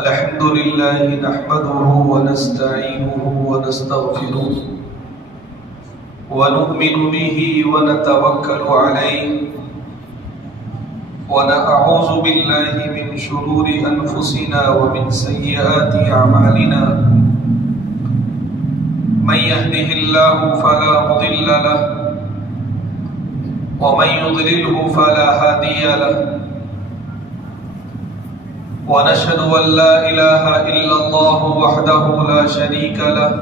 الحمد لله نحمده ونستعينه ونستغفره ونؤمن به ونتوكل عليه ونعوذ بالله من شرور أنفسنا ومن سيئات أعمالنا من يهده الله فلا مضل له ومن يضلله فلا هادي له ونشهد أن لا إله إلا الله وحده لا شريك له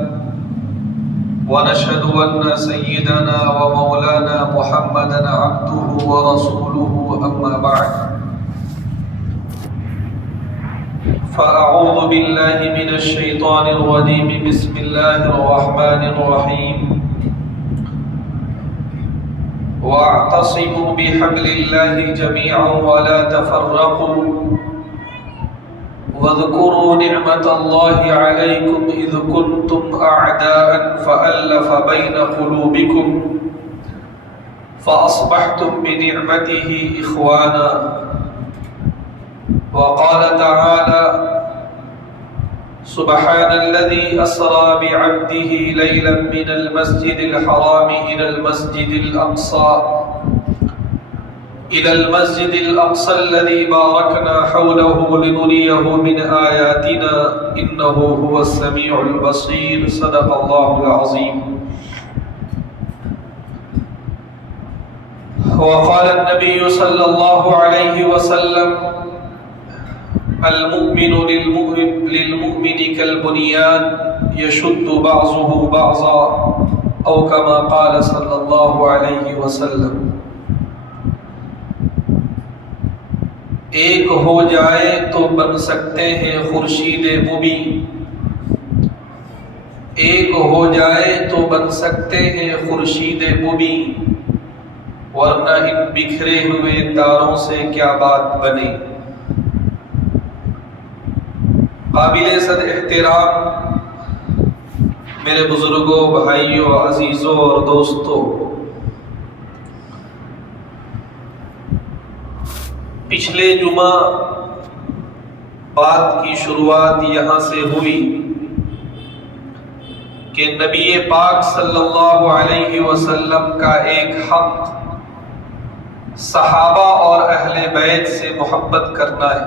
ونشهد أن سيدنا ومولانا محمدا عبده ورسوله أما بعد فأعوذ بالله من الشيطان الرجيم بسم الله الرحمن الرحيم واعتصموا بحبل الله جميعا ولا تفرقوا واذكروا نعمة الله عليكم إذ كنتم أعداء فألف بين قلوبكم فأصبحتم بنعمته إخوانا وقال تعالى سبحان الذي أسرى بعبده ليلا من المسجد الحرام إلى المسجد الأقصى الذي باركنا حوله لنريه من آياتنا إنه هو السميع البصير صدق الله العظيم. وقال النبي صلى الله عليه وسلم المؤمن للمؤمن كالبنيان يشد بعضه بعضا أو كما قال صلى الله عليه وسلم. ایک ہو جائے تو بن سکتے ہیں خورشید مبیں، ایک ہو جائے تو بن سکتے ہیں خورشید مبیں، ورنہ ان بکھرے ہوئے تاروں سے کیا بات بنے. قابل صد احترام میرے بزرگوں، بھائیوں، عزیزوں اور دوستوں، پچھلے جمعہ بات کی شروعات یہاں سے ہوئی کہ نبی پاک صلی اللہ علیہ وسلم کا ایک حق صحابہ اور اہل بیت سے محبت کرنا ہے.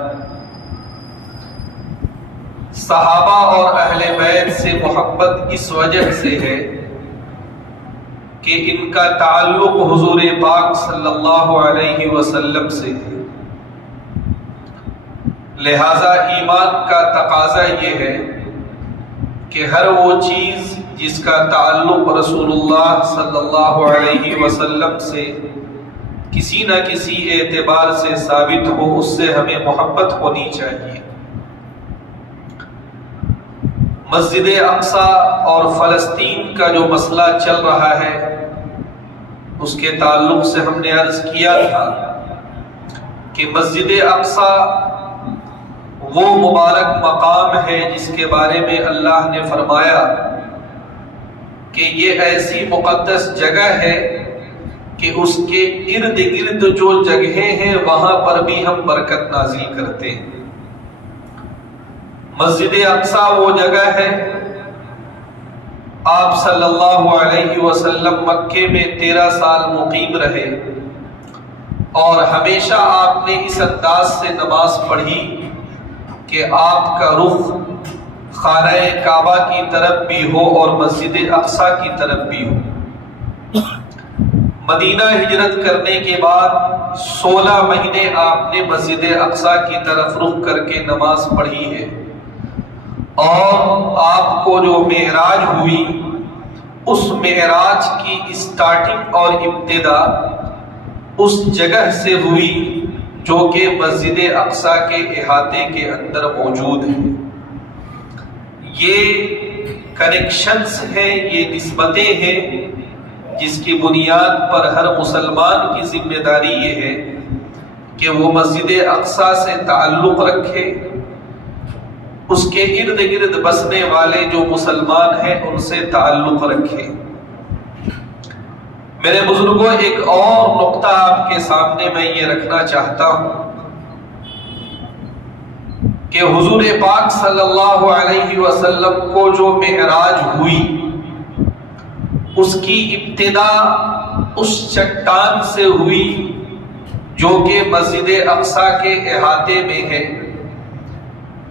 صحابہ اور اہل بیت سے محبت اس وجہ سے ہے کہ ان کا تعلق حضور پاک صلی اللہ علیہ وسلم سے ہے. لہذا ایمان کا تقاضا یہ ہے کہ ہر وہ چیز جس کا تعلق رسول اللہ صلی اللہ علیہ وسلم سے کسی نہ کسی اعتبار سے ثابت ہو، اس سے ہمیں محبت ہونی چاہیے. مسجد اقصی اور فلسطین کا جو مسئلہ چل رہا ہے اس کے تعلق سے ہم نے عرض کیا تھا کہ مسجد اقصی وہ مبارک مقام ہے جس کے بارے میں اللہ نے فرمایا کہ یہ ایسی مقدس جگہ ہے کہ اس کے ارد گرد جو جگہیں ہیں وہاں پر بھی ہم برکت نازل کرتے ہیں. مسجد اقصی وہ جگہ ہے، آپ صلی اللہ علیہ وسلم مکے میں 13 سال مقیم رہے اور ہمیشہ آپ نے اس انداز سے نماز پڑھی کہ آپ کا رخ خانہ کعبہ کی طرف بھی ہو اور مسجد اقصی کی طرف بھی ہو. مدینہ ہجرت کرنے کے بعد 16 مہینے آپ نے مسجد اقصی کی طرف رخ کر کے نماز پڑھی ہے، اور آپ کو جو معراج ہوئی اس معراج کی اسٹارٹنگ اور ابتدا اس جگہ سے ہوئی جو کہ مسجد اقصی کے احاطے کے اندر موجود ہے. یہ کنیکشنز ہیں، یہ نسبتیں ہیں جس کی بنیاد پر ہر مسلمان کی ذمہ داری یہ ہے کہ وہ مسجد اقصی سے تعلق رکھے، اس کے ارد گرد بسنے والے جو مسلمان ہیں ان سے تعلق رکھے. میرے بزرگوں، ایک اور نقطہ آپ کے سامنے میں یہ رکھنا چاہتا ہوں کہ حضور پاک صلی اللہ علیہ وسلم کو جو معراج ہوئی اس کی ابتدا اس چٹان سے ہوئی جو کہ مسجد اقصی کے احاطے میں ہے،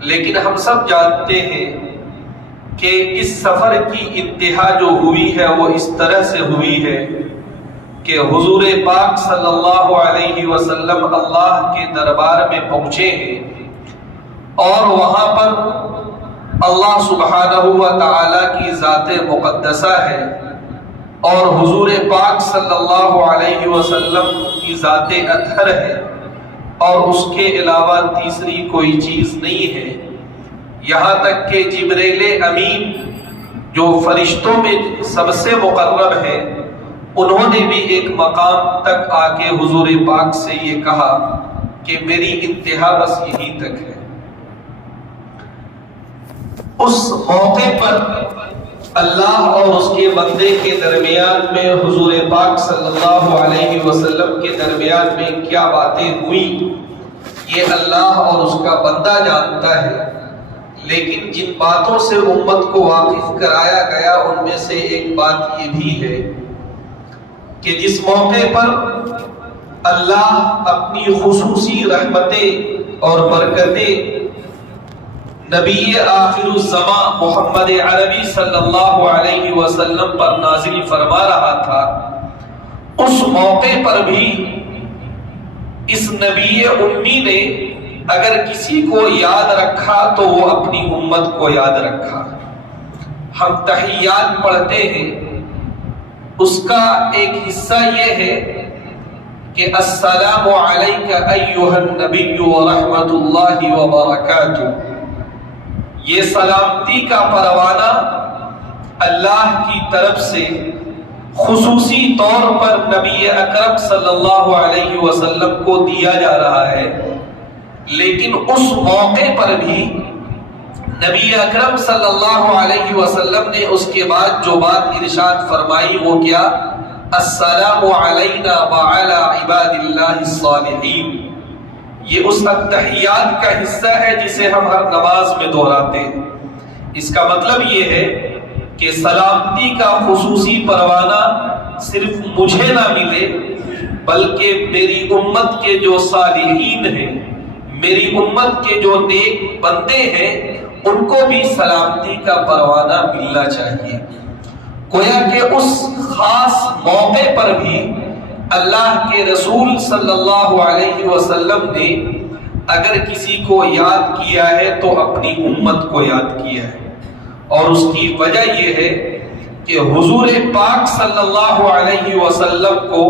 لیکن ہم سب جانتے ہیں کہ اس سفر کی انتہا جو ہوئی ہے وہ اس طرح سے ہوئی ہے کہ حضور پاک صلی اللہ علیہ وسلم اللہ کے دربار میں پہنچے ہیں اور وہاں پر اللہ سبحانہ و تعالی کی ذات مقدسہ ہے اور حضور پاک صلی اللہ علیہ وسلم کی ذات اطہر ہے اور اس کے علاوہ تیسری کوئی چیز نہیں ہے۔ یہاں تک کہ جبریل امین جو فرشتوں میں سب سے مقرب ہیں، انہوں نے بھی ایک مقام تک آ کے حضور پاک سے یہ کہا کہ میری انتہا بس یہیں تک ہے۔ اس موقع پر اللہ اور اس کے بندے کے درمیان میں، حضور پاک صلی اللہ علیہ وسلم کے درمیان میں کیا باتیں ہوئی یہ اللہ اور اس کا بندہ جانتا ہے، لیکن جن باتوں سے امت کو واقف کرایا گیا ان میں سے ایک بات یہ بھی ہے کہ جس موقع پر اللہ اپنی خصوصی رحمتیں اور برکتیں نبی آخر الزمان محمد عربی صلی اللہ علیہ وسلم پر نازل فرما رہا تھا، اس موقع پر بھی اس نبی امی نے اگر کسی کو یاد رکھا تو وہ اپنی امت کو یاد رکھا۔ ہم تحیات پڑھتے ہیں، اس کا ایک حصہ یہ ہے کہ السلام علیک ایھا النبی ورحمۃ اللہ وبرکاتہ، یہ سلامتی کا پروانہ اللہ کی طرف سے خصوصی طور پر نبی اکرم صلی اللہ علیہ وسلم کو دیا جا رہا ہے، لیکن اس موقع پر بھی نبی اکرم صلی اللہ علیہ وسلم نے اس کے بعد جو بات ارشاد فرمائی وہ کیا؟ السلام علینا وعلی عباد اللہ الصالحین۔ یہ اس التحیات کا حصہ ہے جسے ہم ہر نماز میں دہراتے ہیں۔ اس کا مطلب یہ ہے کہ سلامتی کا خصوصی پروانہ صرف مجھے نہ ملے بلکہ میری امت کے جو صالحین ہیں، میری امت کے جو نیک بندے ہیں، ان کو بھی سلامتی کا پروانہ ملنا چاہیے۔ گویا کہ اس خاص موقع پر بھی اللہ کے رسول صلی اللہ علیہ وسلم نے اگر کسی کو یاد کیا ہے تو اپنی امت کو یاد کیا ہے، اور اس کی وجہ یہ ہے کہ حضور پاک صلی اللہ علیہ وسلم کو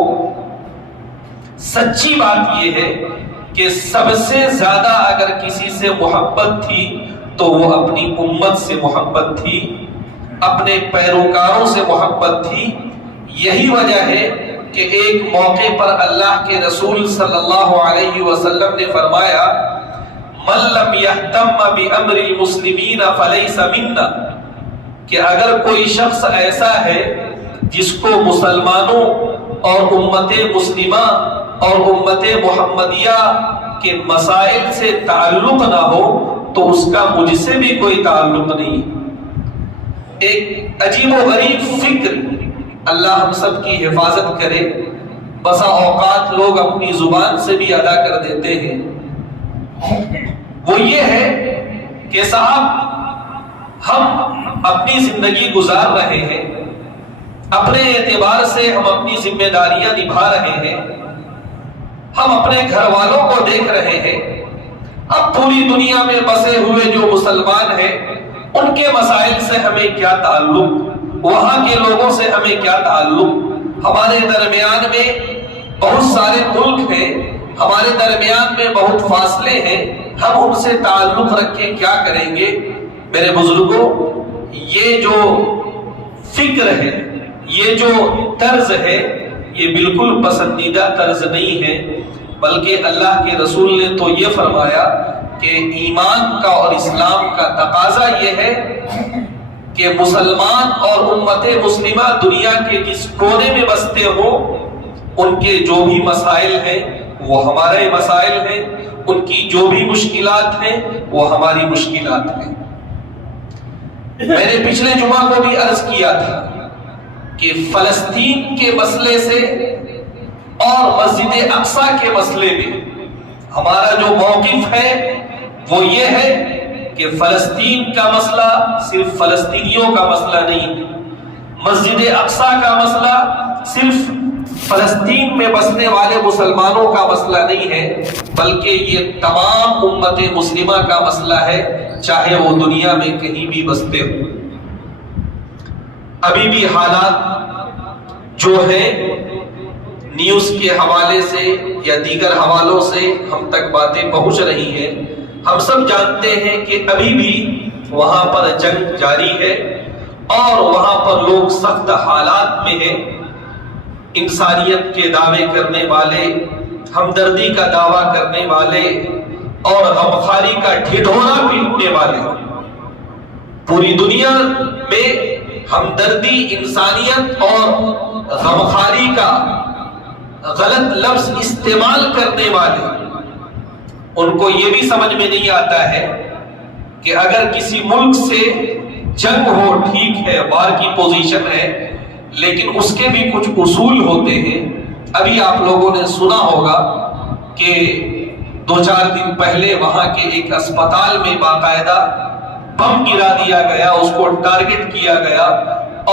سچی بات یہ ہے کہ سب سے زیادہ اگر کسی سے محبت تھی تو وہ اپنی امت سے محبت تھی، اپنے پیروکاروں سے محبت تھی۔ یہی وجہ ہے کہ ایک موقع پر اللہ کے رسول صلی اللہ علیہ وسلم نے فرمایا من لم یہتم بامر المسلمین فلیس منا، کہ اگر کوئی شخص ایسا ہے جس کو مسلمانوں اور امت مسلمہ اور امت محمدیہ کے مسائل سے تعلق نہ ہو تو اس کا مجھ سے بھی کوئی تعلق نہیں۔ ایک عجیب و غریب فکر، اللہ ہم سب کی حفاظت کرے، بسا اوقات لوگ اپنی زبان سے بھی ادا کر دیتے ہیں، وہ یہ ہے کہ صاحب ہم اپنی زندگی گزار رہے ہیں، اپنے اعتبار سے ہم اپنی ذمہ داریاں نبھا رہے ہیں، ہم اپنے گھر والوں کو دیکھ رہے ہیں، اب پوری دنیا میں بسے ہوئے جو مسلمان ہیں ان کے مسائل سے ہمیں کیا تعلق، وہاں کے لوگوں سے ہمیں کیا تعلق، ہمارے درمیان میں بہت سارے ملک ہیں، ہمارے درمیان میں بہت فاصلے ہیں، ہم ان سے تعلق رکھ کے کیا کریں گے؟ میرے بزرگوں، یہ جو فکر ہے، یہ جو طرز ہے، یہ بالکل پسندیدہ طرز نہیں ہے، بلکہ اللہ کے رسول نے تو یہ فرمایا کہ ایمان کا اور اسلام کا تقاضا یہ ہے کہ مسلمان اور امت مسلمہ دنیا کے جس کونے میں بستے ہو ان کے جو بھی مسائل ہیں وہ ہمارے مسائل ہیں، ان کی جو بھی مشکلات ہیں وہ ہماری مشکلات ہیں۔ میں نے پچھلے جمعہ کو بھی عرض کیا تھا کہ فلسطین کے مسئلے سے اور مسجد اقصی کے مسئلے میں ہمارا جو موقف ہے وہ یہ ہے کہ فلسطین کا مسئلہ صرف فلسطینیوں کا مسئلہ نہیں، مسجد اقصی کا مسئلہ صرف فلسطین میں بسنے والے مسلمانوں کا مسئلہ نہیں ہے، بلکہ یہ تمام امت مسلمہ کا مسئلہ ہے، چاہے وہ دنیا میں کہیں بھی بستے ہوں۔ ابھی بھی حالات جو ہے نیوز کے حوالے سے یا دیگر حوالوں سے ہم تک باتیں پہنچ رہی ہیں، ہم سب جانتے ہیں کہ ابھی بھی وہاں پر جنگ جاری ہے اور وہاں پر لوگ سخت حالات میں ہیں۔ انسانیت کے دعوے کرنے والے، ہمدردی کا دعویٰ کرنے والے اور غمخواری کا ڈھڈورا پیٹنے والے پوری دنیا میں ہمدردی، انسانیت اور غمخواری کا غلط لفظ استعمال کرنے والے، ان کو یہ بھی سمجھ میں نہیں آتا ہے کہ اگر کسی ملک سے جنگ ہو، ٹھیک ہے، وار کی پوزیشن ہے، لیکن اس کے بھی کچھ اصول ہوتے ہیں۔ ابھی آپ لوگوں نے سنا ہوگا کہ 2-4 دن پہلے وہاں کے ایک اسپتال میں باقاعدہ بم گرا دیا گیا، اس کو ٹارگٹ کیا گیا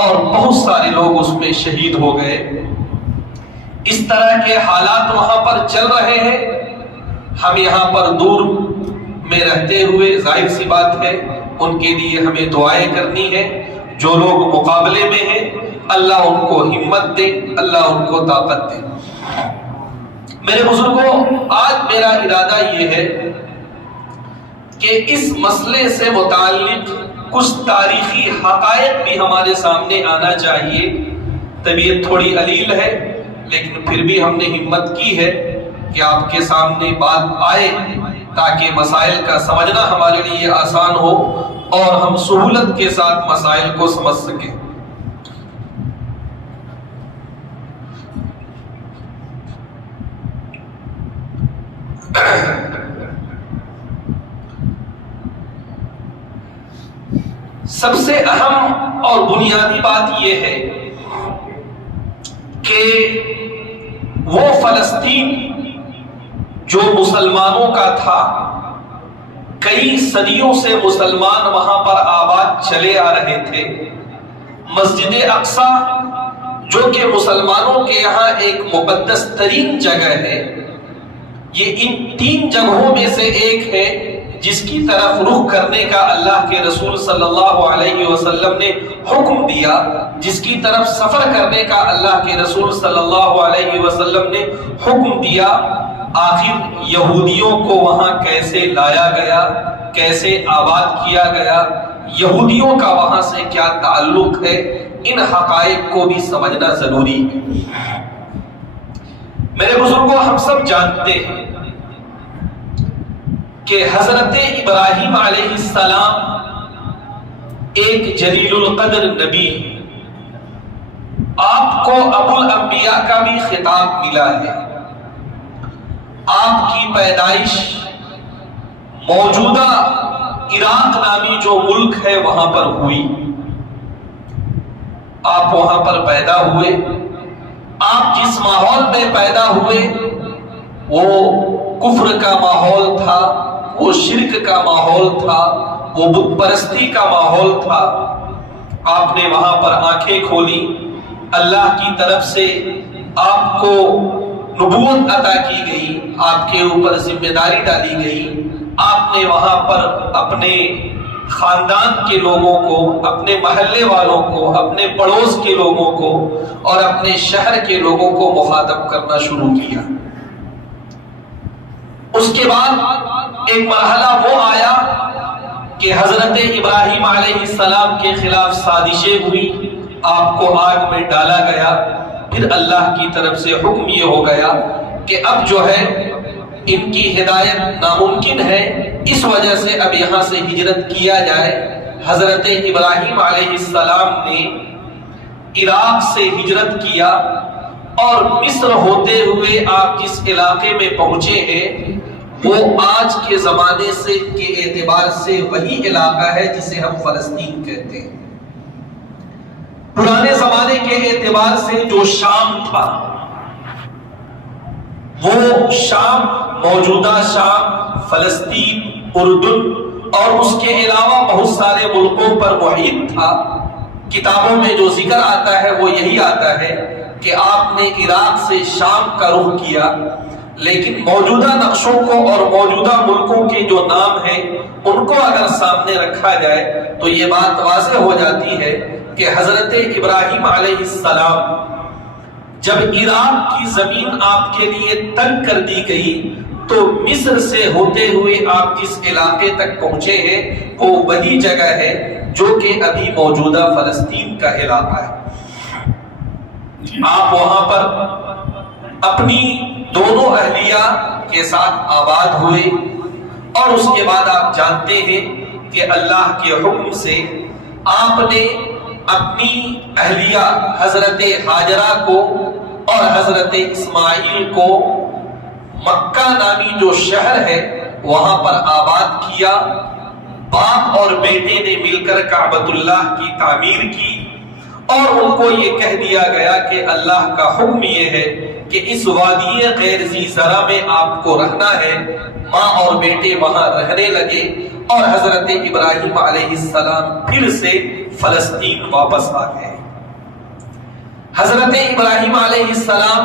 اور بہت سارے لوگ اس میں شہید ہو گئے۔ اس طرح کے حالات وہاں پر چل رہے ہیں۔ ہم یہاں پر دور میں رہتے ہوئے ظاہر سی بات ہے ان کے لیے ہمیں دعائیں کرنی ہے۔ جو لوگ مقابلے میں ہیں اللہ ان کو ہمت دے، اللہ ان کو طاقت دے۔ میرے بزرگوں، آج میرا ارادہ یہ ہے کہ اس مسئلے سے متعلق کچھ تاریخی حقائق بھی ہمارے سامنے آنا چاہیے۔ طبیعت تھوڑی علیل ہے لیکن پھر بھی ہم نے ہمت کی ہے کہ آپ کے سامنے بات آئے تاکہ مسائل کا سمجھنا ہمارے لیے آسان ہو اور ہم سہولت کے ساتھ مسائل کو سمجھ سکیں۔ سب سے اہم اور بنیادی بات یہ ہے کہ وہ فلسطین جو مسلمانوں کا تھا، کئی صدیوں سے مسلمان وہاں پر آباد چلے آ رہے تھے۔ مسجد اقصی جو کہ مسلمانوں کے یہاں ایک مقدس ترین جگہ ہے، یہ ان 3 جگہوں میں سے ایک ہے جس کی طرف رخ کرنے کا اللہ کے رسول صلی اللہ علیہ وسلم نے حکم دیا، جس کی طرف سفر کرنے کا اللہ کے رسول صلی اللہ علیہ وسلم نے حکم دیا۔ آخر یہودیوں کو وہاں کیسے لایا گیا، کیسے آباد کیا گیا، یہودیوں کا وہاں سے کیا تعلق ہے، ان حقائق کو بھی سمجھنا ضروری ہے۔ میرے بزرگوں، ہم سب جانتے ہیں کہ حضرت ابراہیم علیہ السلام ایک جلیل القدر نبی، آپ کو ابو الانبیاء کا بھی خطاب ملا ہے۔ آپ کی پیدائش موجودہ عراق نامی جو ملک ہے وہاں پر ہوئی۔ آپ وہاں پر پیدا ہوئے۔ آپ جس ماحول میں پیدا ہوئے وہ کفر کا ماحول تھا، وہ شرک کا ماحول تھا، وہ بت پرستی کا ماحول تھا۔ آپ نے وہاں پر آنکھیں کھولی، اللہ کی طرف سے آپ کو نبوت عطا کی گئی، آپ کے اوپر ذمہ داری ڈالی گئی۔ آپ نے وہاں پر اپنے خاندان کے لوگوں کو، اپنے محلے والوں کو، اپنے پڑوس کے لوگوں کو اور اپنے شہر کے لوگوں کو مخاطب کرنا شروع کیا۔ اس کے بعد ایک مرحلہ وہ آیا کہ حضرت ابراہیم علیہ السلام کے خلاف سازشیں ہوئی، آپ کو آگ میں ڈالا گیا۔ پھر اللہ کی طرف سے حکم یہ ہو گیا کہ اب جو ہے ان کی ہدایت ناممکن ہے، اس وجہ سے اب یہاں سے ہجرت کیا جائے۔ حضرت ابراہیم علیہ السلام نے عراق سے ہجرت کیا اور مصر ہوتے ہوئے آپ جس علاقے میں پہنچے ہیں وہ آج کے زمانے سے کے اعتبار سے وہی علاقہ ہے جسے ہم فلسطین کہتے ہیں۔ پرانے زمانے کے اعتبار سے جو شام تھا، وہ شام، موجودہ شام، فلسطین، اردن اور اس کے علاوہ بہت سارے ملکوں پر محیط تھا۔ کتابوں میں جو ذکر آتا ہے وہ یہی آتا ہے کہ آپ نے عراق سے شام کا رخ کیا، لیکن موجودہ نقشوں کو اور موجودہ ملکوں کے جو نام ہیں ان کو اگر سامنے رکھا جائے تو یہ بات واضح ہو جاتی ہے کہ حضرت ابراہیم علیہ السلام جب عراق کی زمین آپ کے لیے تنگ کر دی گئی تو مصر سے ہوتے ہوئے آپ جس علاقے تک پہنچے ہیں وہ وہی جگہ ہے جو کہ ابھی موجودہ فلسطین کا علاقہ ہے۔ آپ وہاں پر اپنی دونوں اہلیہ کے ساتھ آباد ہوئے، اور اس کے بعد آپ جانتے ہیں کہ اللہ کے حکم سے آپ نے اپنی اہلیہ حضرت ہاجرہ کو اور حضرت اسماعیل کو مکہ نامی جو شہر ہے وہاں پر آباد کیا۔ باپ اور بیٹے نے مل کر کعبۃ اللہ کی تعمیر کی، اور ان کو یہ کہہ دیا گیا کہ اللہ کا حکم یہ ہے کہ اس وادی غیر ذی زرع میں آپ کو رہنا ہے۔ ماں اور بیٹے وہاں رہنے لگے، اور حضرت ابراہیم علیہ السلام پھر سے فلسطین واپس آ گئے۔ حضرت ابراہیم علیہ السلام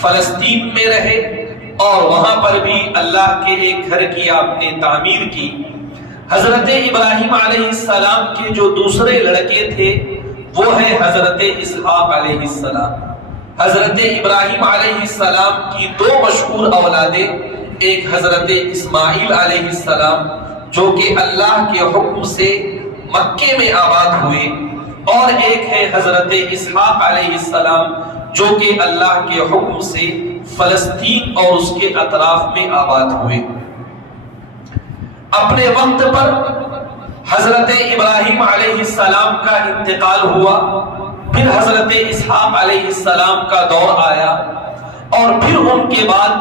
فلسطین میں رہے، اور وہاں پر بھی اللہ کے ایک گھر کی آپ نے تعمیر کی۔ حضرت ابراہیم علیہ السلام کے جو دوسرے لڑکے تھے وہ ہے حضرت اسحاق علیہ السلام۔ حضرت ابراہیم علیہ السلام کی دو مشہور اولادیں، ایک حضرت اسماعیل علیہ السلام جو کہ اللہ کے حکم سے مکے میں آباد ہوئے، اور ایک ہے حضرت اسحاق علیہ السلام جو کہ اللہ کے حکم سے فلسطین اور اس کے اطراف میں آباد ہوئے۔ اپنے وقت پر حضرت ابراہیم علیہ السلام کا انتقال ہوا، پھر حضرت اسحاق علیہ السلام کا دور آیا، اور پھر ان کے بعد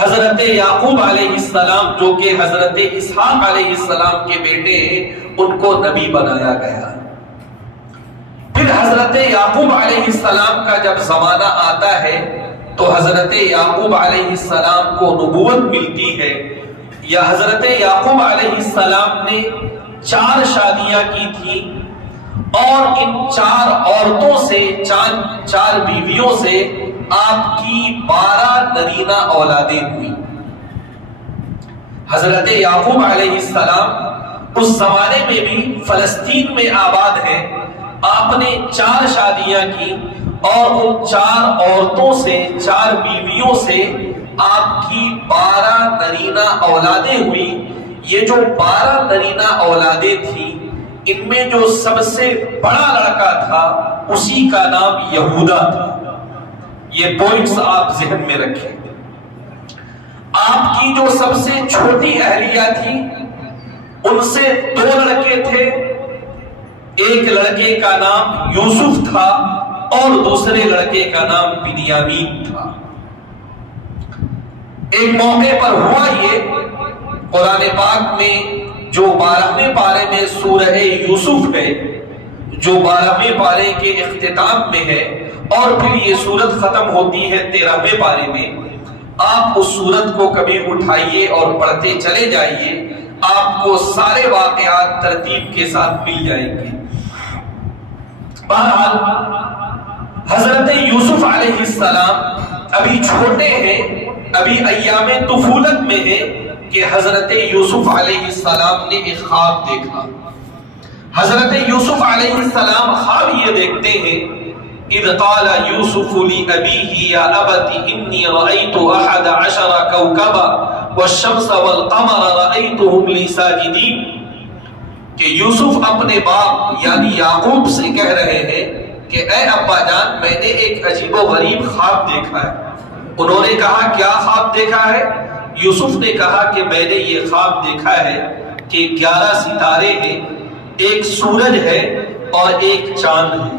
حضرت یعقوب علیہ السلام جو کہ حضرت اسحاق علیہ السلام کے بیٹے ہیں ان کو نبی بنایا گیا۔ پھر حضرت یعقوب علیہ السلام کا جب زمانہ آتا ہے تو حضرت یعقوب علیہ السلام کو نبوت ملتی ہے، یا حضرت یعقوب علیہ السلام نے 4 شادیاں کی تھی، اور ان 4 عورتوں سے 4 بیویوں سے آپ کی 12 نرینہ اولادیں ہوئی۔ حضرت یعقوب علیہ السلام اس زمانے میں بھی فلسطین میں آباد ہے۔ آپ نے 4 شادیاں کی، اور ان 4 عورتوں سے 4 بیویوں سے آپ کی 12 نرینہ اولادیں ہوئی۔ یہ جو 12 نرینہ اولادیں تھیں ان میں جو سب سے بڑا لڑکا تھا اسی کا نام یہودا تھا۔ یہ پوائنٹس آپ ذہن میں رکھیں۔ آپ کی جو سب سے چھوٹی اہلیہ تھی ان سے 2 لڑکے تھے، ایک لڑکے کا نام یوسف تھا اور دوسرے لڑکے کا نام بنیامین تھا۔ ایک موقع پر ہوا یہ، قرآن پاک میں جو 12ویں پارے میں سورہ یوسف ہے، جو 12ویں پارے کے اختتام میں ہے، اور پھر یہ سورت ختم ہوتی ہے 13ویں پارے میں۔ آپ اس سورت کو کبھی اٹھائیے اور پڑھتے چلے جائیے، آپ کو سارے واقعات ترتیب کے ساتھ مل جائیں گے۔ بہرحال حضرت یوسف علیہ السلام ابھی چھوٹے ہیں، ابھی ایام طفولت میں ہیں کہ حضرت یوسف علیہ السلام نے ایک خواب دیکھا۔ حضرت یوسف علیہ السلام خواب یہ دیکھتے ہیں، اذ قال یوسف لأبیہ یا ابت انی رأیت 11 کوکبا والشمس والقمر رأیتهم لی ساجدین، کہ یوسف اپنے باپ یعنی یعقوب سے کہہ رہے ہیں کہ اے ابا جان، میں نے ایک عجیب و غریب خواب دیکھا ہے۔ انہوں نے کہا کیا خواب دیکھا ہے؟ یوسف نے کہا کہ میں نے یہ خواب دیکھا ہے کہ 11 ستارے ہیں، ایک سورج ہے اور ایک چاند ہے،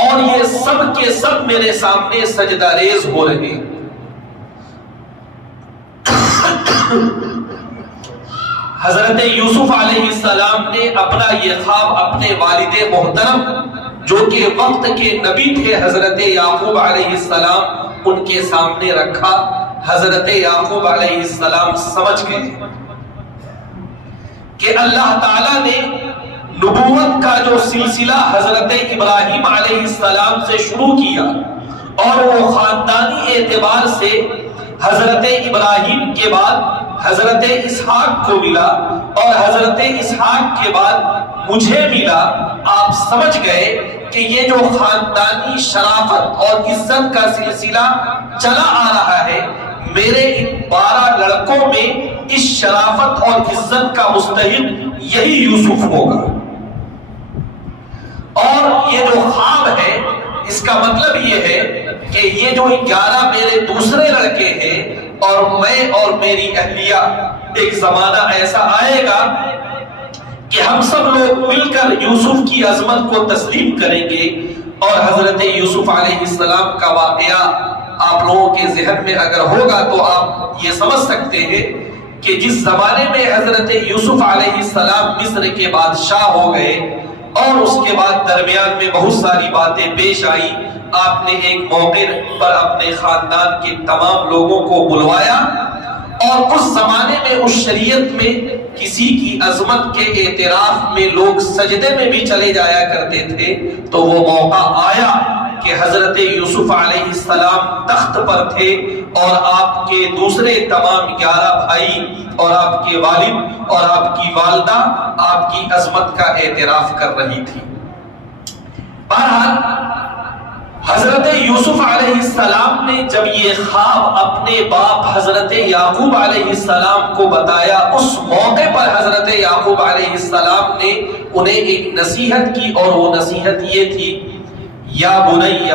اور یہ سب کے سب میرے سامنے سجدہ ریز ہو رہے ہیں۔ حضرت یوسف علیہ السلام نے اپنا یہ خواب اپنے والد محترم جو کہ وقت کے نبی تھے حضرت یعقوب علیہ السلام ان کے سامنے رکھا۔ حضرت یعقوب علیہ السلام سمجھ گئے کہ اللہ تعالیٰ نے نبوت کا جو سلسلہ حضرت ابراہیم علیہ السلام سے شروع کیا اور وہ خاندانی اعتبار سے حضرت ابراہیم کے بعد حضرت اسحاق کو ملا اور حضرت اسحاق کے بعد مجھے ملا، آپ سمجھ گئے کہ یہ جو خاندانی شرافت اور عزت کا سلسلہ چلا آ رہا ہے، میرے ان 12 لڑکوں میں اس شرافت اور عزت کا مستحق یہی یوسف ہوگا۔ اور یہ جو خواب ہے اس کا مطلب یہ ہے کہ یہ جو 11 میرے دوسرے لڑکے ہیں اور میں اور میری اہلیہ، ایک زمانہ ایسا آئے گا کہ ہم سب لوگ مل کر یوسف کی عظمت کو تسلیم کریں گے۔ اور حضرت یوسف علیہ السلام کا واقعہ آپ لوگوں کے ذہن میں اگر ہوگا تو آپ یہ سمجھ سکتے ہیں کہ جس زمانے میں حضرت یوسف علیہ السلام مصر کے بادشاہ ہو گئے اور اس کے بعد درمیان میں بہت ساری باتیں پیش آئی، آپ نے ایک موقع پر اپنے خاندان کے تمام لوگوں کو بلوایا، اور اس زمانے میں اس شریعت میں کسی کی عظمت کے اعتراف میں لوگ سجدے میں بھی چلے جایا کرتے تھے، تو وہ موقع آیا کہ حضرت یوسف علیہ السلام تخت پر تھے اور آپ کے دوسرے تمام 11 بھائی اور آپ کے والد اور آپ کی والدہ آپ کی عظمت کا اعتراف کر رہی تھی۔ بہرحال حضرت یوسف علیہ السلام نے جب یہ خواب اپنے باپ حضرت یعقوب علیہ السلام کو بتایا، اس موقع پر حضرت یعقوب علیہ السلام نے انہیں ایک نصیحت کی، اور وہ نصیحت یہ تھی، یا بنی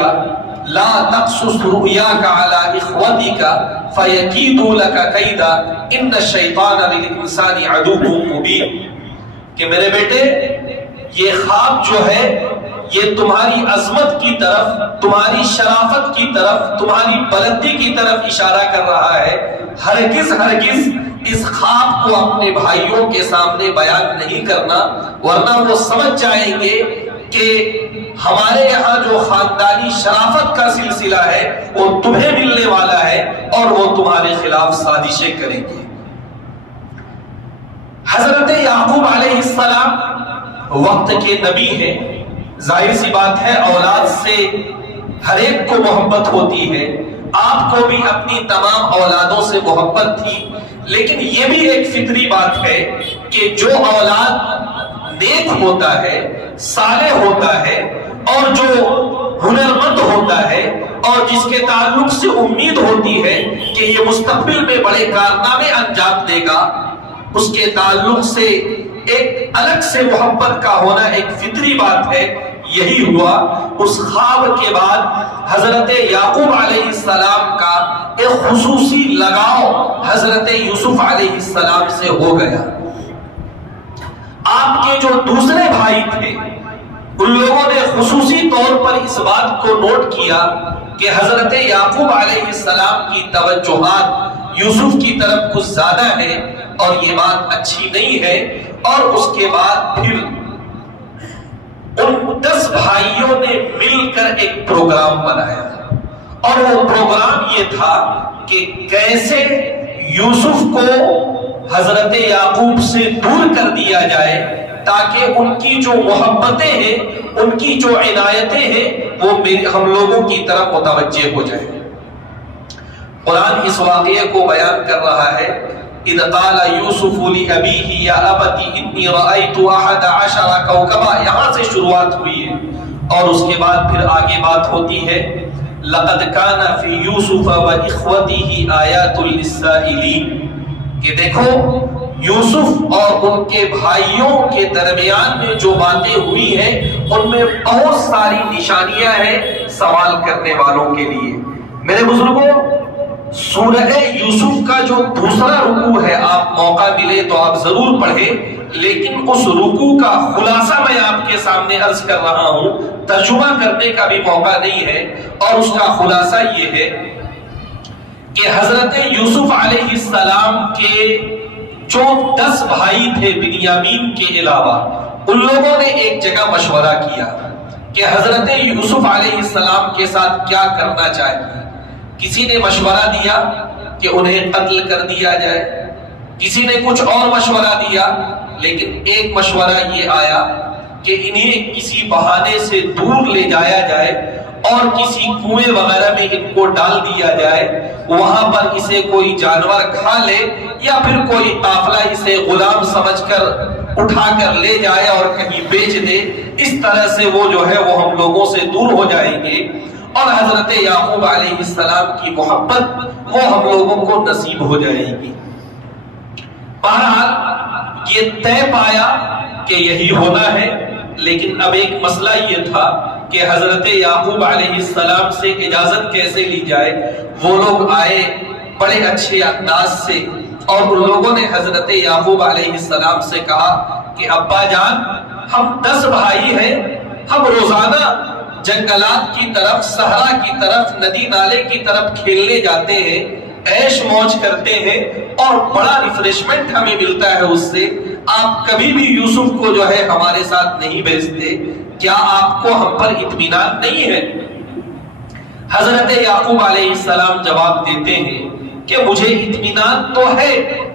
لا تقصص رؤیاک علی اخوتک فیکیدوا لک کیدا ان الشیطان للانسان عدو مبین، کہ میرے بیٹے یہ خواب جو ہے یہ تمہاری عظمت کی طرف، تمہاری شرافت کی طرف، تمہاری بلندی کی طرف اشارہ کر رہا ہے۔ ہرگز اس خواب کو اپنے بھائیوں کے سامنے بیان نہیں کرنا، ورنہ وہ سمجھ جائیں گے کہ ہمارے یہاں جو خاندانی شرافت کا سلسلہ ہے وہ تمہیں ملنے والا ہے اور وہ تمہارے خلاف سازشیں کریں گے۔ حضرت یعقوب علیہ السلام وقت کے نبی ہیں، ظاہر سی بات ہے اولاد سے ہر ایک کو محبت ہوتی ہے، آپ کو بھی اپنی تمام اولادوں سے محبت تھی، لیکن یہ بھی ایک فطری بات ہے کہ جو اولاد نیک ہوتا ہے، صالح ہوتا ہے اور جو ہنرمند ہوتا ہے اور جس کے تعلق سے امید ہوتی ہے کہ یہ مستقبل میں بڑے کارنامے انجام دے گا، اس کے تعلق سے ایک الگ سے محبت کا ہونا ایک فطری بات ہے۔ یہی ہوا، اس خواب کے بعد حضرت یعقوب علیہ السلام کا ایک خصوصی لگاؤ حضرت یوسف علیہ السلام سے ہو گیا۔ آپ کے جو دوسرے بھائی تھے ان لوگوں نے خصوصی طور پر اس بات کو نوٹ کیا کہ حضرت یعقوب علیہ السلام کی توجہات یوسف کی طرف کچھ زیادہ ہے اور یہ بات اچھی نہیں ہے، اور اس کے بعد پھر ان 10 بھائیوں نے مل کر ایک پروگرام بنایا، اور وہ پروگرام یہ تھا کہ کیسے یوسف کو حضرت یعقوب سے دور کر دیا جائے تاکہ ان کی جو محبتیں ہیں، ان کی جو عنایتیں ہیں وہ ہم لوگوں کی طرف متوجہ ہو جائے۔ قرآن اس واقعے کو بیان کر رہا ہے، اذ قال یوسف لأبیہ یا ابت انی رأیت 11 کوکبا، یہاں سے شروعات ہوئی ہے، اور اس کے بعد پھر آگے بات ہوتی ہے، لقد کان فی یوسف واخوتہ آیات للسائلین، کہ دیکھو یوسف اور ان کے بھائیوں کے درمیان میں جو باتیں ہوئی ہیں ان میں بہت ساری نشانیاں ہیں سوال کرنے والوں کے لیے۔ میرے بزرگوں، سورہ یوسف کا جو دوسرا رکوع ہے، آپ موقع ملے تو آپ ضرور پڑھیں، لیکن اس رکوع کا خلاصہ میں آپ کے سامنے عرض کر رہا ہوں، ترجمہ کرنے کا بھی موقع نہیں ہے، اور اس کا خلاصہ یہ ہے کہ حضرت یوسف علیہ السلام کے جو 10 بھائی تھے بنیامین کے علاوہ، ان لوگوں نے ایک جگہ مشورہ کیا کہ حضرت یوسف علیہ السلام کے ساتھ کیا کرنا چاہیے۔ کسی نے مشورہ دیا کہ انہیں قتل کر دیا جائے، کسی نے کچھ اور مشورہ دیا، لیکن ایک مشورہ یہ آیا کہ انہیں کسی بہانے سے دور لے جایا جائے اور کسی کنویں وغیرہ میں ان کو ڈال دیا جائے، وہاں پر اسے کوئی جانور کھا لے یا پھر کوئی قافلہ اسے غلام سمجھ کر اٹھا کر لے جائے اور کہیں بیچ دے۔ اس طرح سے وہ جو ہے وہ ہم لوگوں سے دور ہو جائیں گے اور حضرت یعقوب علیہ السلام کی محبت وہ ہم لوگوں کو نصیب ہو جائے گی۔ بہرحال یہ طے پایا کہ یہی ہونا ہے، لیکن اب ایک مسئلہ یہ تھا کہ حضرت یعقوب علیہ السلام سے اجازت کیسے لی جائے۔ وہ لوگ آئے بڑے اچھے انداز سے اور ان لوگوں نے حضرت یعقوب علیہ السلام سے کہا کہ ابا جان، ہم 10 بھائی ہیں، ہم روزانہ جنگلات کی طرف، صحرا کی طرف، ندی نالے کی طرف کھیلنے جاتے ہیں، عیش موج کرتے ہیں اور بڑا ریفریشمنٹ ہمیں ملتا ہے اس سے۔ آپ کبھی بھی یوسف کو جو ہے ہمارے ساتھ نہیں بھیجتے، کیا آپ کو ہم پر اطمینان نہیں ہے؟ حضرت یعقوب علیہ السلام جواب دیتے ہیں کہ مجھے اطمینان تو ہے،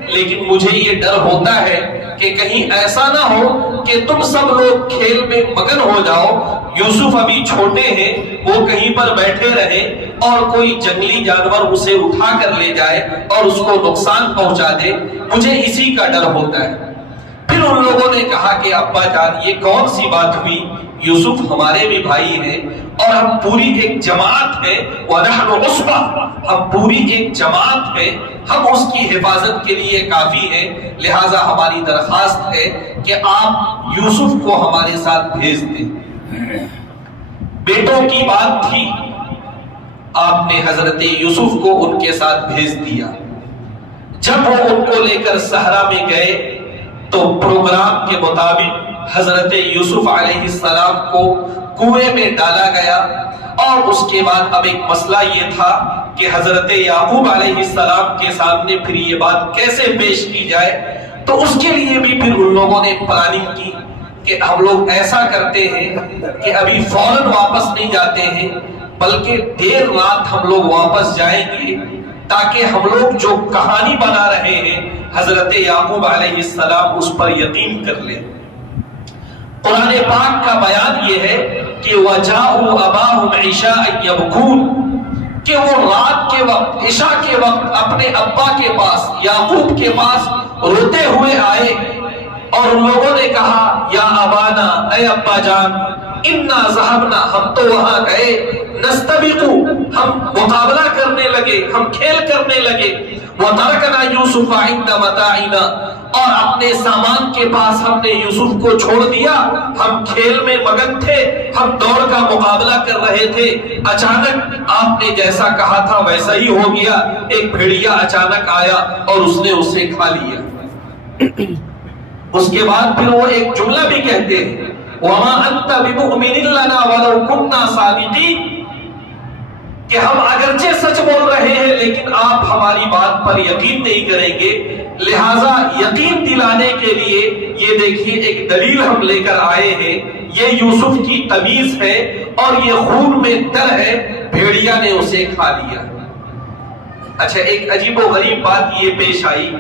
لیکن مجھے یہ ڈر ہوتا ہے کہ کہیں ایسا نہ ہو کہ تم سب لوگ کھیل میں مگن ہو جاؤ، یوسف ابھی چھوٹے ہیں، وہ کہیں پر بیٹھے رہیں اور کوئی جنگلی جانور اسے اٹھا کر لے جائے اور اس کو نقصان پہنچا دے، مجھے اسی کا ڈر ہوتا ہے۔ پھر ان لوگوں نے کہا کہ ابا جان، یہ کون سی بات ہوئی؟ یوسف ہمارے بھی بھائی ہیں اور ہم پوری ایک جماعت ہیں، وَنَحْنُ عُصْبَةٌ، ہم پوری ایک جماعت ہیں، ہم اس کی حفاظت کے لیے کافی ہیں، لہٰذا ہماری درخواست ہے کہ آپ یوسف کو ہمارے ساتھ بھیج دیں۔ بیٹوں کی بات تھی، آپ نے حضرت یوسف کو ان کے ساتھ بھیج دیا۔ جب وہ ان کو لے کر صحرا میں گئے تو پروگرام کے مطابق حضرت یوسف علیہ السلام کو کنویں میں ڈالا گیا، اور اس کے بعد اب ایک مسئلہ یہ تھا کہ حضرت یعقوب علیہ السلام کے سامنے پھر یہ بات کیسے پیش کی جائے۔ تو اس کے لیے بھی پھر ان لوگوں نے پلاننگ کی کہ ہم لوگ ایسا کرتے ہیں کہ ابھی فوراً واپس نہیں جاتے ہیں، بلکہ دیر رات ہم لوگ واپس جائیں گے تاکہ ہم لوگ جو کہانی بنا رہے ہیں حضرت یعقوب علیہ السلام اس پر یقین کر لیں۔ قرآن پاک کا بیان یہ ہے کہ وَجَاءُوا أَبَاهُمْ عِشَاءً يَبْكُونَ، کہ وہ رات کے وقت، عشاء کے وقت اپنے ابا کے پاس، یعقوب کے پاس روتے ہوئے آئے اور ان لوگوں نے کہا یا ابانا، اے ابا جان، انا ذهبنا، ہم تو وہاں گئے، نستبق، ہم مقابلہ کرنے لگے، ہم کھیل کرنے لگے، وترکنا یوسف عند متاعنا، اور اپنے سامان کے پاس ہم نے یوسف کو چھوڑ دیا، ہم کھیل میں مگن تھے، ہم دوڑ کا مقابلہ کر رہے تھے، اچانک آپ نے جیسا کہا تھا ویسا ہی ہو گیا، ایک بھیڑیا اچانک آیا اور اس نے اسے کھا لیا۔ اس کے بعد پھر وہ ایک جملہ بھی کہتے ہیں وَمَا أَنْتَ بِمُؤْمِنٍ لَنَا وَلَوْ كُنَّا صَادِقِينَ، کہ ہم اگرچہ سچ بول رہے ہیں لیکن آپ ہماری بات پر یقین نہیں کریں گے، لہٰذا یقین دلانے کے لیے یہ دیکھیے ایک دلیل ہم لے کر آئے ہیں، یہ یوسف کی قمیص ہے اور یہ خون میں تر ہے، بھیڑیا نے اسے کھا لیا۔ اچھا، ایک عجیب و غریب بات یہ پیش آئی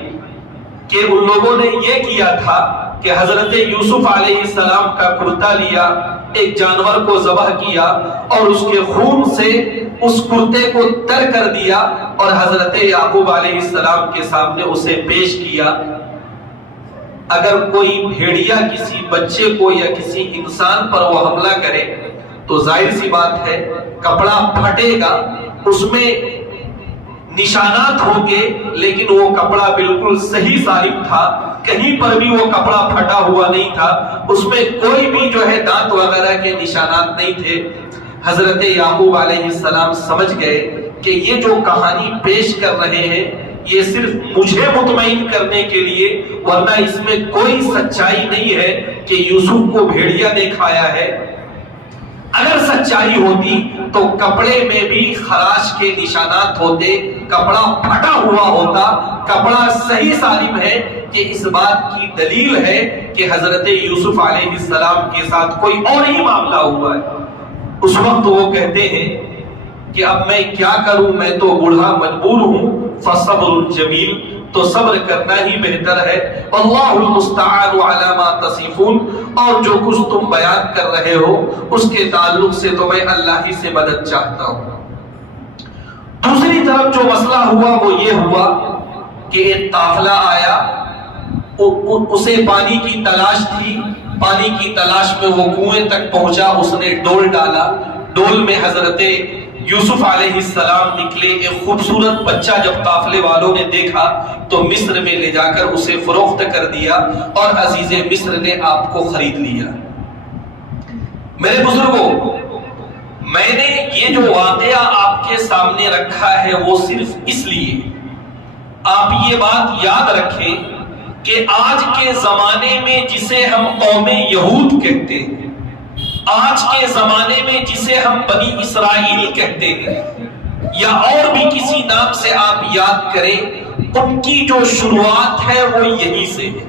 کہ ان لوگوں نے یہ کیا تھا کہ حضرت یوسف علیہ السلام کا کرتا لیا، ایک جانور کو ذبح کیا اور اس کے خون سے اس کرتے کو تر کر دیا اور حضرت یعقوب علیہ السلام کے سامنے اسے پیش کیا۔ اگر کوئی بھیڑیا کسی بچے کو یا کسی انسان پر وہ حملہ کرے تو ظاہر سی بات ہے کپڑا پھٹے گا، اس میں نشانات ہوں گے، لیکن وہ کپڑا بالکل صحیح سالم تھا، کہیں پر بھی وہ کپڑا پھٹا ہوا نہیں تھا، اس میں کوئی بھی جو ہے دانت وغیرہ کے نشانات نہیں تھے۔ حضرت یعقوب علیہ السلام سمجھ گئے کہ یہ جو کہانی پیش کر رہے ہیں یہ صرف مجھے مطمئن کرنے کے لیے، ورنہ اس میں کوئی سچائی نہیں ہے کہ یوسف کو بھیڑیا نے کھایا ہے۔ اگر سچائی ہوتی تو کپڑے میں بھی خراش کے نشانات ہوتے، کپڑا پھٹا ہوا ہوتا، کپڑا صحیح سالم ہے، کہ اس بات کی دلیل ہے کہ حضرت یوسف علیہ السلام کے ساتھ کوئی اور ہی معاملہ ہوا ہے۔ اس وقت وہ کہتے ہیں کہ اب میں کیا کروں، میں تو بوڑھا مجبور ہوں، فصبر جمیل، تو صبر کرنا ہی بہتر ہے، اللہ المستعان علی ما تصفون، اور جو کچھ تم بیان کر رہے ہو اس کے تعلق سے تو میں اللہ ہی سے مدد چاہتا ہوں۔ دوسری طرف جو مسئلہ ہوا وہ یہ ہوا کہ ایک قافلہ آیا، اسے پانی کی تلاش تھی، پانی کی تلاش میں وہ کنویں تک پہنچا، اس نے ڈول ڈالا، ڈول میں حضرت یوسف علیہ السلام نکلے۔ ایک خوبصورت بچہ جب قافلے والوں نے دیکھا تو مصر میں لے جا کر اسے فروخت کر دیا اور عزیز مصر نے آپ کو خرید لیا۔ میرے بزرگوں، میں نے یہ جو واقعہ آپ کے سامنے رکھا ہے وہ صرف اس لیے آپ یہ بات یاد رکھیں کہ آج کے زمانے میں جسے ہم قوم یہود کہتے ہیں، آج کے زمانے میں جسے ہم بنی اسرائیل کہتے ہیں، یا اور بھی کسی نام سے آپ یاد کریں، ان کی جو شروعات ہے وہ یہیں سے ہے۔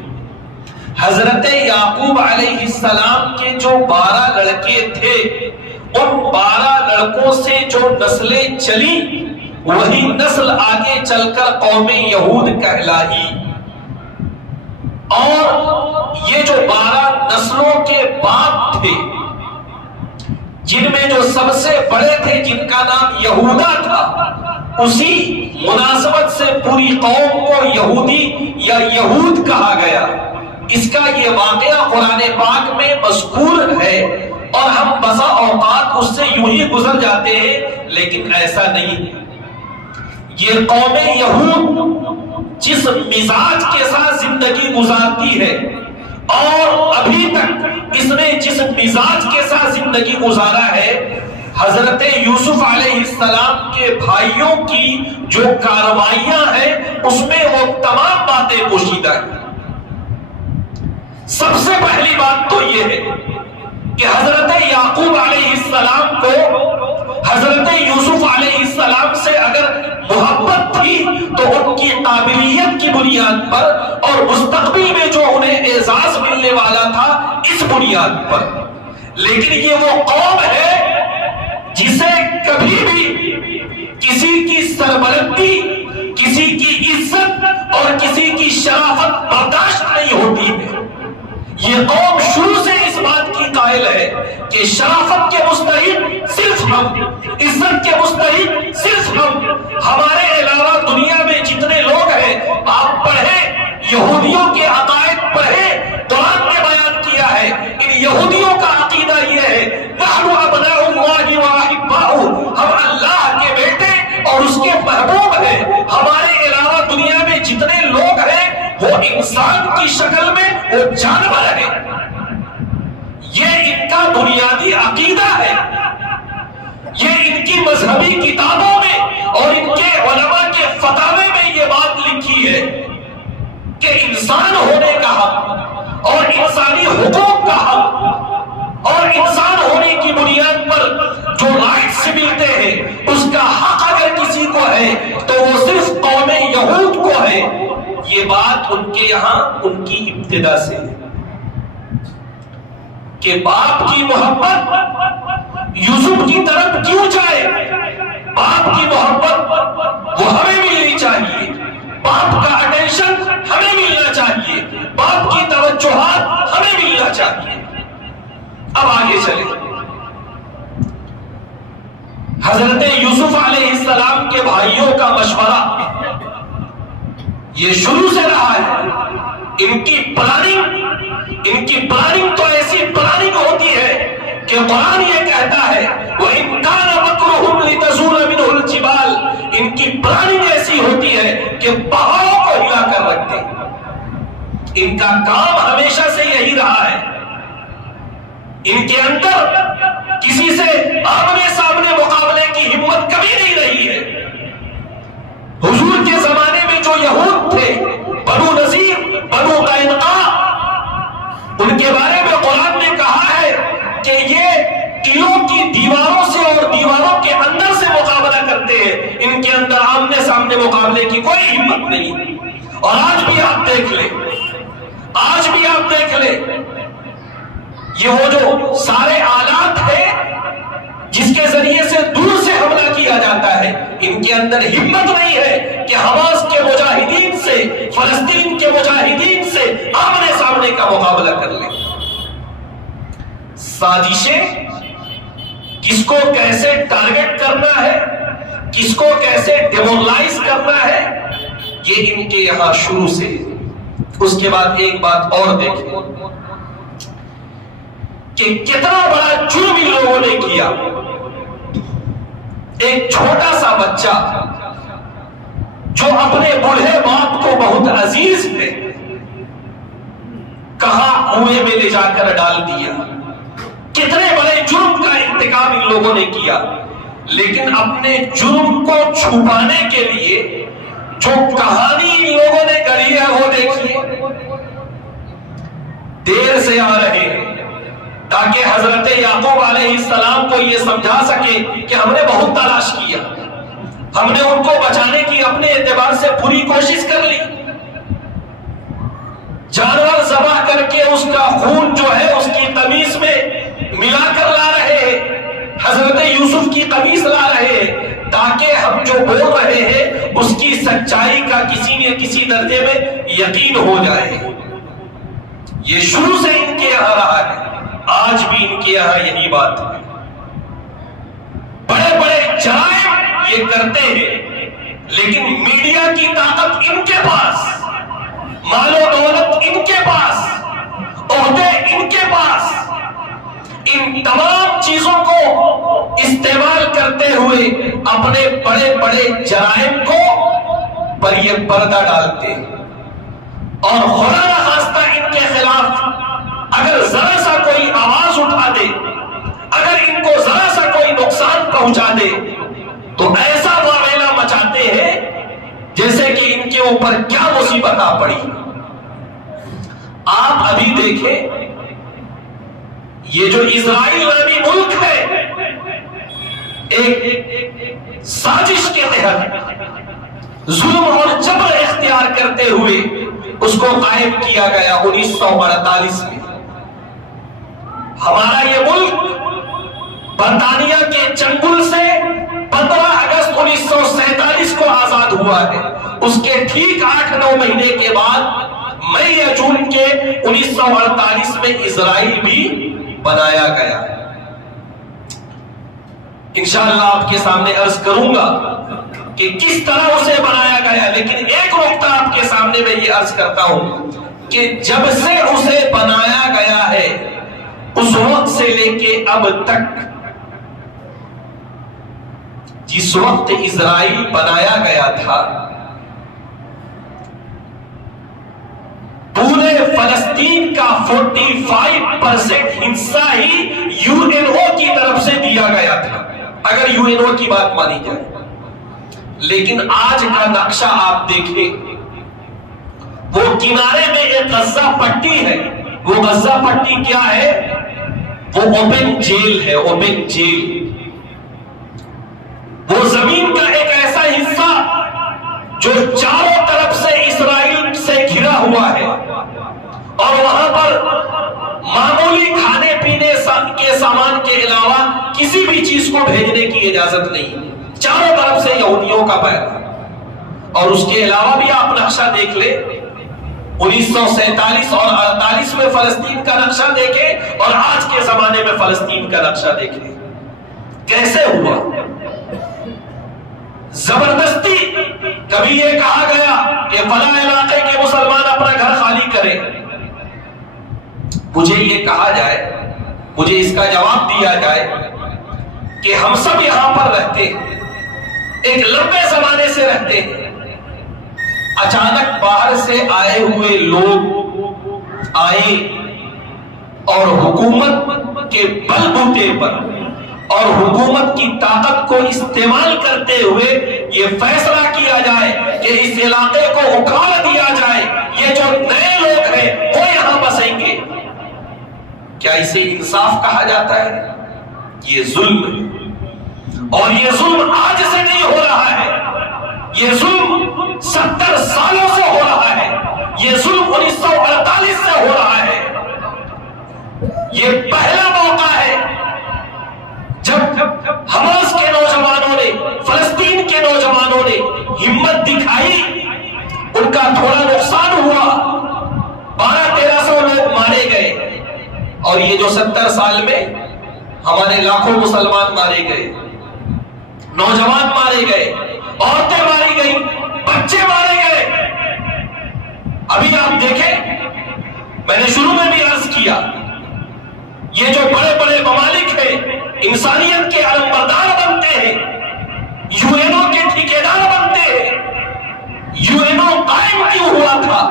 حضرت یعقوب علیہ السلام کے جو 12 لڑکے تھے، ان 12 لڑکوں سے جو نسلیں چلی وہی نسل آگے چل کر قوم یہود کہلائی، اور یہ جو 12 نسلوں کے باپ تھے، جن میں جو سب سے بڑے تھے جن کا نام یہودا تھا، اسی مناسبت سے پوری قوم کو یہودی یا یہود کہا گیا۔ اس کا یہ واقعہ قرآن پاک میں مذکور ہے اور ہم بسا اوقات اس سے یوں ہی گزر جاتے ہیں، لیکن ایسا نہیں ہے۔ یہ قوم یہود جس مزاج کے ساتھ زندگی گزارتی ہے اور ابھی تک اس نے جس مزاج کے ساتھ زندگی گزارا ہے، حضرت یوسف علیہ السلام کے بھائیوں کی جو کارروائیاں ہیں اس میں وہ تمام باتیں پوشیدہ ہیں۔ سب سے پہلی بات تو یہ ہے کہ حضرت یعقوب علیہ السلام کو حضرت یوسف علیہ السلام سے اگر محبت تھی تو ان کی قابلیت کی بنیاد پر اور مستقبل میں جو انہیں اعزاز ملنے والا تھا اس بنیاد پر، لیکن یہ وہ قوم ہے جسے کبھی بھی کسی کی سربلندی، کسی کی عزت اور کسی کی شرافت برداشت نہیں ہوتی ہے۔ یہ قوم شروع سے اس بات کی قائل ہے کہ شرافت کے مستحق صرف ہم، عزت کے مستحق صرف ہم، ہمارے علاوہ دنیا میں جتنے لوگ ہیں، آپ پڑھیں یہودیوں کے عقائد پڑھیں، قرآن میں بیان کیا ہے، ان یہودیوں کا عقیدہ یہ ہے نحن ابناء اللہ واحباؤہ، ہم اللہ کے بیٹے اور اس کے محبوب ہیں، ہمارے علاوہ دنیا میں جتنے لوگ ہیں وہ انسان کی شکل میں وہ جانور ہے۔ یہ ان کا بنیادی عقیدہ ہے، یہ ان کی مذہبی کتابوں میں اور ان کے علماء کے فتاوے میں یہ بات لکھی ہے کہ انسان ہونے کا حق اور انسانی حقوق کا حق اور انسان ہونے کی بنیاد پر جو رائٹس ملتے ہیں اس کا حق اگر کسی کو ہے تو وہ صرف قوم یہود کو ہے۔ یہ بات ان کے یہاں ان کی ابتدا سے ہے کہ باپ کی محبت یوسف کی طرف کیوں جائے، باپ کی محبت وہ ہمیں ملنی چاہیے، باپ کا اٹینشن ہمیں ملنا چاہیے، باپ کی توجہات ہمیں ملنا چاہیے۔ اب آگے چلیں، حضرت یوسف علیہ السلام کے بھائیوں کا مشورہ یہ شروع سے رہا ہے۔ ان کی پلاننگ تو ایسی پلاننگ ہوتی ہے کہ قرآن یہ کہتا ہے وَإِن كَانَ مَكْرُهُمْ لِتَزُولَ مِنْهُ الْجِبَالُ، ان کی پلاننگ ایسی ہوتی ہے کہ پہاڑوں کو ہلا کر رکھتے ہیں۔ ان کا کام ہمیشہ سے یہی رہا ہے، ان کے اندر کسی سے آمنے سامنے مقابلے کی ہمت کبھی نہیں رہی ہے۔ حضور کے زمانے میں جو یہود تھے، بنو نذیر، بنو قینقاع، ان کے بارے میں قرآن نے کہا ہے کہ یہ قلعوں کی دیواروں سے اور دیواروں کے اندر سے مقابلہ کرتے ہیں، ان کے اندر آمنے سامنے مقابلے کی کوئی ہمت نہیں. اور آج بھی آپ دیکھ لیں، آج بھی آپ دیکھ لیں، یہ وہ جو سارے آلات ہیں جس کے ذریعے سے دور سے حملہ کیا جاتا ہے، ان کے اندر ہمت نہیں ہے کہ حماس کے مجاہدین سے، فلسطین کے مجاہدین سے آمنے سامنے کا مقابلہ کر لیں. سازشیں کس کو کیسے ٹارگٹ کرنا ہے، کس کو کیسے ڈیمورلائز کرنا ہے، یہ ان کے یہاں شروع سے. اس کے بعد ایک بات اور دیکھیں کہ کتنا بڑا جرم ان لوگوں نے کیا. ایک چھوٹا سا بچہ جو اپنے بوڑھے باپ کو بہت عزیز ہے، کہاں کنویں میں لے جا کر ڈال دیا. کتنے بڑے جرم کا ارتکاب ان لوگوں نے کیا. لیکن اپنے جرم کو چھپانے کے لیے جو کہانی ان لوگوں نے گڑھی ہے وہ دیکھیے. دیر سے آ رہے ہیں تاکہ حضرت یعقوب علیہ السلام کو یہ سمجھا سکے کہ ہم نے بہت تلاش کیا، ہم نے ان کو بچانے کی اپنے اعتبار سے پوری کوشش کر لی. جانور ذبح کر کے اس کا خون جو ہے اس کی قمیص میں ملا کر لا رہے ہیں، حضرت یوسف کی قمیص لا رہے ہیں تاکہ ہم جو بول رہے ہیں اس کی سچائی کا کسی نہ کسی درجے میں یقین ہو جائے. یہ شروع سے ان کے یہاں رہا ہے، آج بھی ان کے یہاں یہی بات ہے. بڑے بڑے جرائم یہ کرتے ہیں، لیکن میڈیا کی طاقت ان کے پاس، مال و دولت ان کے پاس، عہدے ان کے پاس، ان تمام چیزوں کو استعمال کرتے ہوئے اپنے بڑے بڑے جرائم کو پر یہ پردہ ڈالتے ہیں. اور خدا نخواستہ ان کے خلاف اگر ذرا سا کوئی آواز اٹھا دے، اگر ان کو ذرا سا کوئی نقصان پہنچا دے تو ایسا معاملہ مچاتے ہیں جیسے کہ ان کے اوپر کیا مصیبت آ پڑی. آپ ابھی دیکھیں یہ جو اسرائیل نامی ملک ہے، ایک سازش کے تحت ظلم اور جبر اختیار کرتے ہوئے اس کو قائم کیا گیا 1948 میں. ہمارا یہ ملک برطانیہ کے چنگل سے 15 اگست 1947 کو آزاد ہوا ہے. اس کے ٹھیک 8-9 مہینے کے بعد مئی یا جون کے 1948 میں اسرائیل بھی بنایا گیا. انشاءاللہ آپ کے سامنے عرض کروں گا کہ کس طرح اسے بنایا گیا. لیکن ایک نقطہ آپ کے سامنے میں یہ عرض کرتا ہوں کہ جب سے اسے بنایا گیا ہے اس وقت سے لے کے اب تک، جس وقت اسرائیل بنایا گیا تھا، پورے فلسطین کا 45% حصہ ہی UN کی طرف سے دیا گیا تھا، اگر UN کی بات مانی جائے. لیکن آج کا نقشہ آپ دیکھیں، وہ کنارے میں ایک غزہ پٹی ہے. وہ غزہ پٹی کیا ہے؟ وہ اوپن جیل ہے، اوپن جیل. وہ زمین کا ایک ایسا حصہ جو چاروں طرف سے اسرائیل سے گھرا ہوا ہے، اور وہاں پر معمولی کھانے پینے کے سامان کے علاوہ کسی بھی چیز کو بھیجنے کی اجازت نہیں. چاروں طرف سے یہودیوں کا پیرا. اور اس کے علاوہ بھی آپ نقشہ دیکھ لیں، 1947 اور 48 میں فلسطین کا نقشہ دیکھیں اور آج کے زمانے میں فلسطین کا نقشہ دیکھیں. کیسے ہوا؟ زبردستی. کبھی یہ کہا گیا کہ فلاں علاقے کے مسلمان اپنا گھر خالی کریں. مجھے یہ کہا جائے، مجھے اس کا جواب دیا جائے کہ ہم سب یہاں پر رہتے ہیں، ایک لمبے زمانے سے رہتے ہیں، اچانک باہر سے آئے ہوئے لوگ آئے اور حکومت کے بل بوتے پر اور حکومت کی طاقت کو استعمال کرتے ہوئے یہ فیصلہ کیا جائے کہ اس علاقے کو اکھاڑ دیا جائے، یہ جو نئے لوگ ہیں وہ یہاں بسیں گے. کیا اسے انصاف کہا جاتا ہے؟ یہ ظلم ہے. اور یہ ظلم آج سے نہیں ہو رہا ہے، یہ ظلم 70 سالوں سے ہو رہا ہے، یہ ظلم 1948 سے ہو رہا ہے۔ یہ پہلا موقع ہے جب حماس کے نوجوانوں نے، فلسطین کے نوجوانوں نے ہمت دکھائی، ان کا تھوڑا نقصان ہوا، 1200-1300 لوگ مارے گئے، اور یہ جو 70 سال میں ہمارے لاکھوں مسلمان مارے گئے، نوجوان مارے گئے، عورتیں ماری گئی، بچے مارے گئے۔ ابھی آپ دیکھیں، میں نے شروع میں بھی عرض کیا، یہ جو بڑے بڑے ممالک ہیں انسانیت کے علمبردار بنتے ہیں، یو این او کے ٹھیکیدار بنتے ہیں۔ یو این او قائم کیوں ہوا تھا؟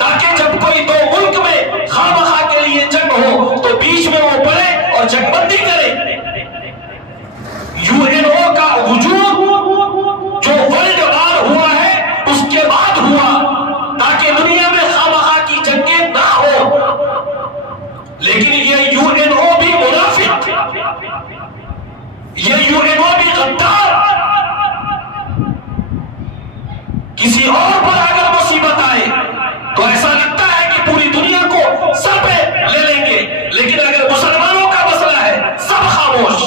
تاکہ جب کوئی دو ملک میں خواہ مخواہ کے لیے جنگ ہو تو بیچ میں وہ پڑے اور جنگ بندی کرے۔ یو این او کا وجود جو ورلڈ وار ہوا ہے اس کے بعد ہوا، تاکہ دنیا میں خواہ مخواہ کی جنگیں نہ ہو۔ لیکن یہ یو این او بھی منافق، یہ یو این او بھی غدار، کسی اور پر اگر مصیبت آئے تو ایسا لگتا ہے کہ پوری دنیا کو سر پہ لے لیں گے، لیکن اگر مسلمانوں کا مسئلہ ہے سب خاموش،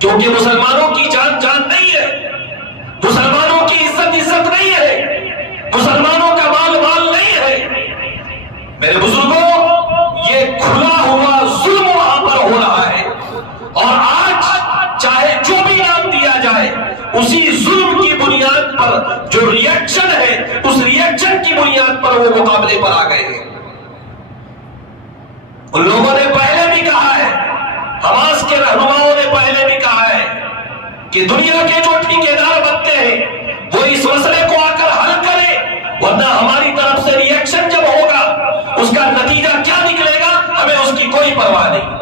کیونکہ مسلمانوں کی جان جان نہیں ہے، مسلمانوں کی عزت عزت نہیں ہے، مسلمانوں کا مال مال نہیں ہے۔ میرے بزرگوں، یہ کھلا ہوا ظلم وہاں پر ہو رہا ہے، اور آج چاہے جو بھی نام دیا جائے، اسی ظلم کی بنیاد پر جو ریئیکشن ہے، اس ریئیکشن کی بنیاد پر وہ مقابلے پر آ گئے ہیں۔ ان لوگوں نے پہلے بھی کہا ہے، حماس کے رہنماؤں نے پہلے بھی کہا ہے کہ دنیا کے جو ٹھیکیدار بنتے ہیں وہ اس مسئلے کو آ کر حل کرے، ورنہ ہماری طرف سے ریئیکشن جب ہوگا اس کا نتیجہ کیا نکلے گا ہمیں اس کی کوئی پرواہ نہیں۔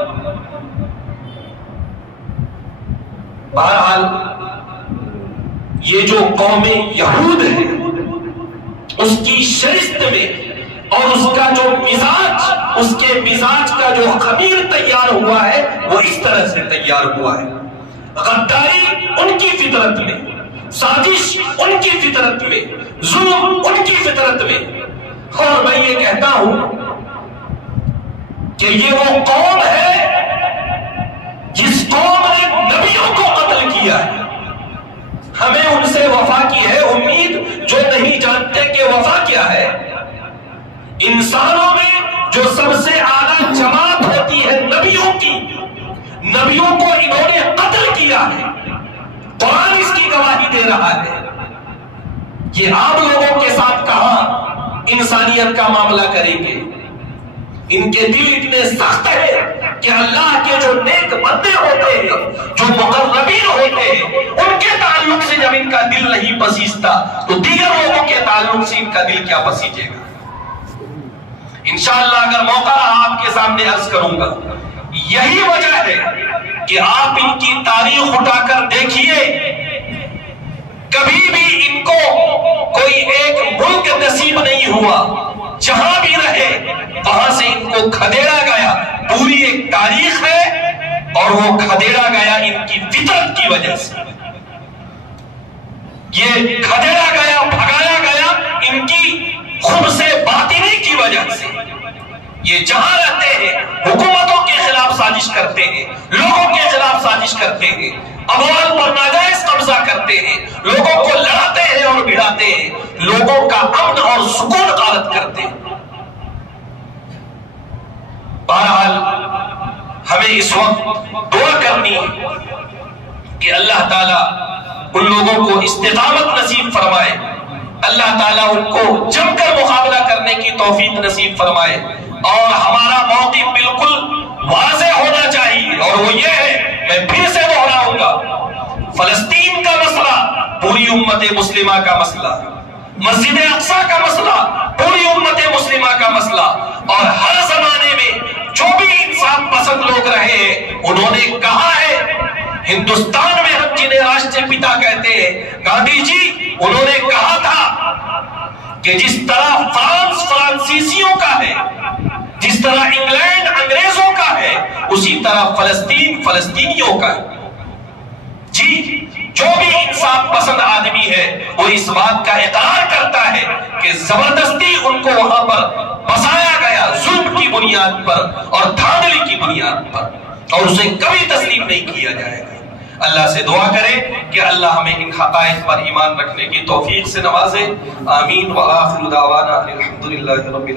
بہرحال یہ جو قوم یہود ہے اس کی شرست میں اور اس کا جو مزاج، اس کے مزاج کا جو خمیر تیار ہوا ہے وہ اس طرح سے تیار ہوا ہے۔ غداری ان کی فطرت میں، سازش ان کی فطرت میں، ظلم ان کی فطرت میں۔ اور میں یہ کہتا ہوں کہ یہ وہ قوم ہے جس قوم نے نبیوں کو قتل کیا ہے۔ ہمیں ان سے وفا کی ہے امید جو نہیں جانتے کہ وفا کیا ہے۔ انسانوں میں جو سب سے اعلیٰ جماعت ہوتی ہے نبیوں کی، نبیوں کو انہوں نے قتل کیا ہے، قرآن اس کی گواہی دے رہا ہے۔ یہ عام لوگوں کے ساتھ کہاں انسانیت کا معاملہ کریں گے؟ ان کے دل اتنے سخت ہیں کہ اللہ کے جو نیک بندے ہوتے ہیں، جو مقربین ہوتے ہیں، ان کے تعلق سے جب ان کا دل نہیں پسیجتا تو دیگر لوگوں کے تعلق سے ان کا دل کیا پسیجے گا؟ انشاءاللہ اگر موقع رہا آپ کے سامنے عرض کروں گا، یہی وجہ ہے کہ آپ ان کی تاریخ اٹھا کر دیکھیے، کبھی بھی ان کو کوئی ایک ملک نصیب نہیں ہوا، جہاں بھی رہے وہاں سے ان کو کھدیڑا گیا۔ پوری ایک تاریخ ہے اور وہ کھدیڑا گیا ان کی فطرت کی وجہ سے، یہ کھدیڑا گیا، بھگایا گیا ان کی خبث باطنی کی وجہ سے۔ یہ جہاں رہتے ہیں حکومتوں کے خلاف سازش کرتے ہیں، لوگوں کے خلاف سازش کرتے ہیں، اموال پر ناجائز قبضہ کرتے ہیں، لوگوں کو لڑاتے ہیں اور بھڑاتے ہیں، لوگوں کا امن اور سکون غارت کرتے ہیں۔ بہرحال ہمیں اس وقت دعا کرنی ہے کہ اللہ تعالیٰ ان لوگوں کو استقامت نصیب فرمائے، اللہ تعالیٰ ان کو جم کر مقابلہ کرنے کی توفیق نصیب فرمائے، اور ہمارا موقف بالکل واضح ہونا چاہیے، اور وہ یہ ہے، میں پھر سے دہراؤں گا، فلسطین کا مسئلہ پوری امت مسلمہ کا مسئلہ، مسجد اقصیٰ کا مسئلہ پوری امت مسلمہ کا مسئلہ، اور ہر زمانے میں جو بھی انسان پسند لوگ رہے ہیں انہوں نے کہا ہے، ہندوستان میں ہم جنہیں راشٹر پتا کہتے ہیں گاندھی جی، انہوں نے کہا تھا کہ جس طرح فرانس فرانسیسیوں کا ہے، جس طرح انگلینڈ انگریزوں کا ہے، اسی طرح فلسطین فلسطینیوں کا ہے۔ جی، جو بھی انصاف پسند آدمی ہے وہ اس بات کا اقرار کرتا ہے کہ زبردستی ان کو وہاں پر بسایا گیا، ظلم کی بنیاد پر اور دھاندلی کی بنیاد پر، اور اسے کبھی تسلیم نہیں کیا جائے گا۔ اللہ سے دعا کرے کہ اللہ ہمیں ان حقائق پر ایمان رکھنے کی توفیق سے نوازے۔ آمین۔ وآخر دعوانا الحمدللہ رب العالمین۔